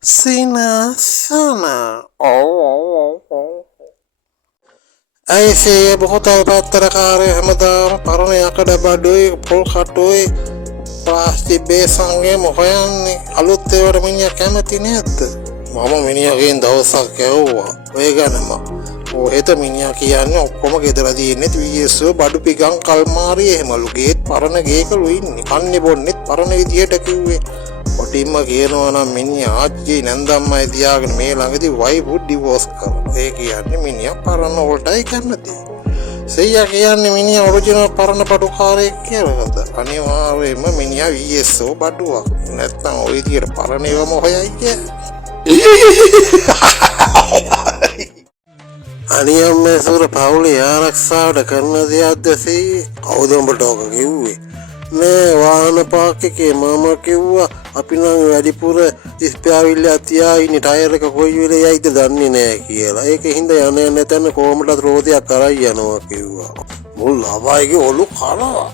Sinasana. Oh. Ay siya buko tayo pattarakare හැමදාම පරණ යකඩ බඩුයි පොල් කටුයි ප්ලාස්ටික් බේසන්ගේ මොකයන්නේ අලුත් ඒවට මිනිහා කැමති නැද්ද? මම මිනිහගෙන් දවසක් ඇහුවා ඔය ගැනම. ඔහෙත මිනිහා කියන්නේ ඔක්කොම ගෙදර තියෙන්නේ VSO බඩු පිගන් කල්මාරිය එහෙමලු ගේත් පරණ ගේකලු ඉන්නේ. කන්නේ බොන්නෙත් පරණ විදියට කිව්වේ. ඔටින්ම කියනවා නම් මිනිහා ආච්චි නැන්දම්මයි තියාගෙන මේ ළඟදී වයිෆ් ඩිවෝස් කරා. ඒ කියන්නේ මිනිහා පරණ වලටයි කැමති. සෙයියා කියන්නේ මිනිහා ඔරිජිනල් පරණ බඩුකාරයෙක් කියලාද? අනිවාර්යයෙන්ම මිනිහා VSO බඩුවක්. නැත්තම් ඔය විදියට පරණ ඒවාම හොයයි කිය. අනියම් සූර පවුලේ ආරක්ෂාවට කරන දෙයක්ද සෙයි? කවුද උඹට ඔක කිව්වේ? නෑ වාහන පාක් එකේ මම කිව්වා අපි නම් වැඩිපුර ඉස්පෑවිල්ල තියා ඉන්නේ ටයර් එක කොයි වෙලේ යයිද දන්නේ නෑ කියලා. ඒකෙන් හින්දා යන්නේ නැතන කොහමදත් රෝදයක් කරයි යනවා කිව්වා. මුල් ළමයිගේ ඔලු කනවා.